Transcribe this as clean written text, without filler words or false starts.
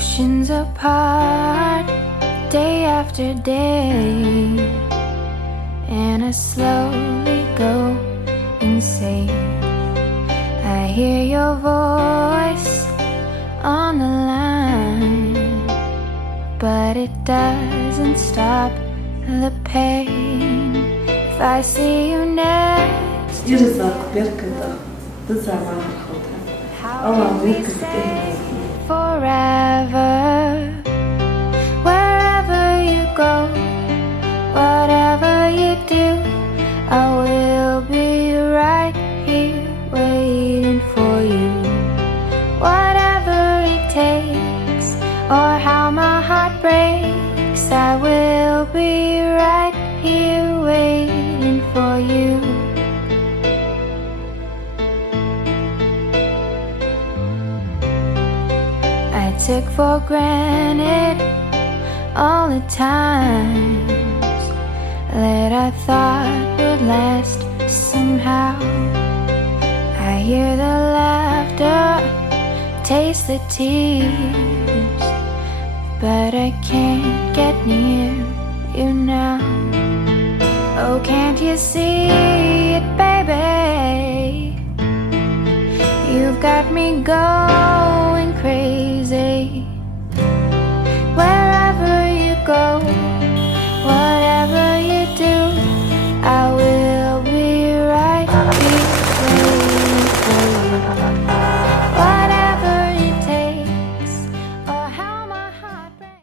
Oceans apart, day after day, and I slowly go insane. I hear your voice on the line, but it doesn't stop the pain. If I see you next, يرزق بيركض بالزمان الخوتها الله بيركض forever. Wherever you go, whatever you do, I will be right here waiting for you. Whatever it takes, or how my heart breaks, I will be right here waiting for you. I took for granted all the times that I thought would last somehow. I hear the laughter, taste the tears, but I can't get near you now. Oh, can't you see it, baby? You've got me going crazy.